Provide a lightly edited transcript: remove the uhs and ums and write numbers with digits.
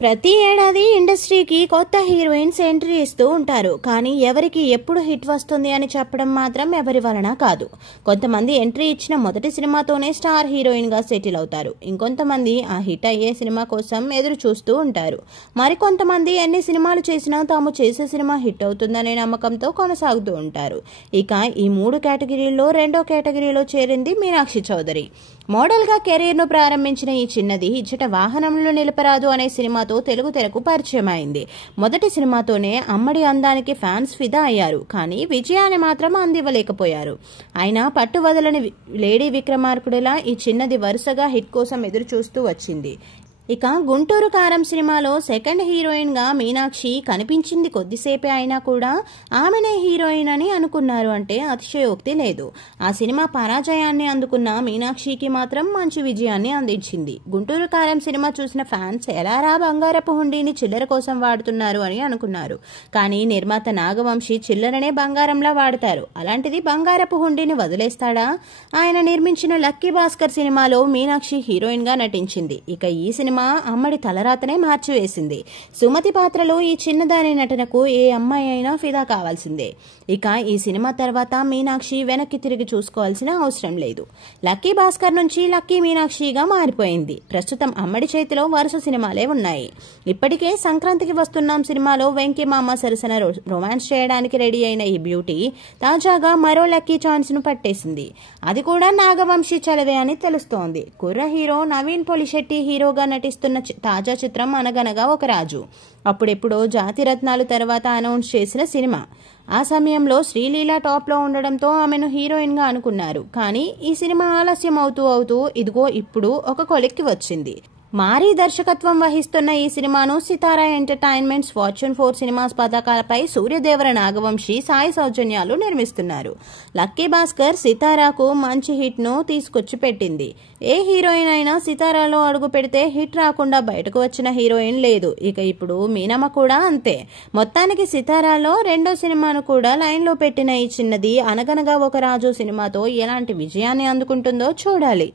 ప్రతి ఏడాది ఇండస్ట్రీకి కొత్త హీరోయిన్స్ ఎంట్రీ ఇస్తూ ఉంటారు. కానీ ఎవరికి ఎప్పుడు హిట్ వస్తుంది అని చెప్పడం మాత్రం ఎవరి వలన కాదు. కొంతమంది ఎంట్రీ ఇచ్చిన మొదటి సినిమాతోనే స్టార్ హీరోయిన్ గా సెటిల్ అవుతారు. ఇంకొంతమంది ఆ హిట్ అయ్యే సినిమా కోసం ఎదురు చూస్తూ ఉంటారు. మరికొంతమంది ఎన్ని సినిమాలు చేసినా తాము చేసే సినిమా హిట్ అవుతుందనే నమ్మకంతో కొనసాగుతూ ఉంటారు. ఇక ఈ మూడు కేటగిరీల్లో రెండో కేటగిరీలో చేరింది మీనాక్షి చౌదరి. మోడల్ గా కెరీర్ ను ప్రారంభించిన ఈ చిన్నది ఇచ్చట వాహనంలో నిలపరాదు అనే సినిమాతో తెలుగు తెరకు పరిచయం అయింది. మొదటి సినిమాతోనే అమ్మడి అందానికి ఫ్యాన్స్ ఫిదా అయ్యారు. కానీ విజయాన్ని మాత్రం అందివ్వలేకపోయారు. అయినా పట్టు వదలని లేడీ విక్రమార్కుడిలా ఈ చిన్నది వరుసగా హిట్ కోసం ఎదురు చూస్తూ వచ్చింది. ఇక గుంటూరు కారం సినిమాలో సెకండ్ హీరోయిన్ గా మీనాక్షి కనిపించింది కొద్దిసేపే అయినా కూడా ఆమెనే హీరోయిన్ అని అనుకున్నారు అంటే అతిశయోక్తి లేదు. ఆ సినిమా పరాజయాన్ని అందుకున్న మీనాక్షికి మాత్రం మంచి విజయాన్ని అందించింది. గుంటూరు కారం సినిమా చూసిన ఫ్యాన్స్ ఎలారా బంగారపు హుండీని చిల్లర కోసం వాడుతున్నారు అని అనుకున్నారు. కానీ నిర్మాత నాగవంశి చిల్లరనే బంగారంలా వాడతారు. అలాంటిది బంగారపు హుండీని వదిలేస్తాడా? ఆయన నిర్మించిన లక్కీ భాస్కర్ సినిమాలో మీనాక్షి హీరోయిన్ గా నటించింది. ఇక ఈ సినిమా అమ్మడి తలరాతనే మార్చివేసింది. సుమతి పాత్రలో ఈ చిన్నదాని నటనకు ఏ అమ్మాయి అయినా ఫిదా కావాల్సిందే. ఇక ఈ సినిమా తర్వాత మీనాక్షి వెనక్కి తిరిగి చూసుకోవాల్సిన అవసరం లేదు. లక్కీ భాస్కర్ నుంచి లక్కీ మీనాక్షిగా మారిపోయింది. ప్రస్తుతం అమ్మడి చేతిలో వరుస సినిమాలే ఉన్నాయి. ఇప్పటికే సంక్రాంతికి వస్తున్నాం సినిమాలో వెంకీ మామ సరసన రొమాన్స్ చేయడానికి రెడీ అయిన ఈ బ్యూటీ తాజాగా మరో లక్కీ ఛాన్స్ ను పట్టేసింది. అది కూడా నాగవంశీ చలవే అని తెలుస్తోంది. కుర్ర హీరో నవీన్ పొలిశెట్టి హీరోగా నటిస్తున్న తాజా చిత్రం అనగనగా ఒక రాజు. అప్పుడెప్పుడో జాతిరత్నాలు తర్వాత అనౌన్స్ చేసిన సినిమా. ఆ సమయంలో శ్రీలీల టాప్ లో ఉండడంతో ఆమెను హీరోయిన్ గా అనుకున్నారు. కానీ ఈ సినిమా ఆలస్యం అవుతూ ఇదిగో ఇప్పుడు ఒక కొలిక్కి వచ్చింది. మారీ దర్శకత్వం వహిస్తున్న ఈ సినిమాను సితారా ఎంటర్టైన్మెంట్స్ ఫార్చ్యూన్ 4 సినిమాస్ పతాకాలపై సూర్యదేవర నాగవంశి సాయి సౌజన్యాలు నిర్మిస్తున్నారు. లక్కీ భాస్కర్ సితారాకు మంచి హిట్ ను తీసుకొచ్చి పెట్టింది. ఏ హీరోయిన్ అయినా సితారాలో అడుగు పెడితే హిట్ రాకుండా బయటకు వచ్చిన హీరోయిన్ లేదు. ఇక ఇప్పుడు మీనమ్మ కూడా అంతే. మొత్తానికి సితారాలో రెండో సినిమాను కూడా లైన్ లో పెట్టిన ఈ చిన్నది అనగనగా ఒక రాజు సినిమాతో ఎలాంటి విజయాన్ని అందుకుంటుందో చూడాలి.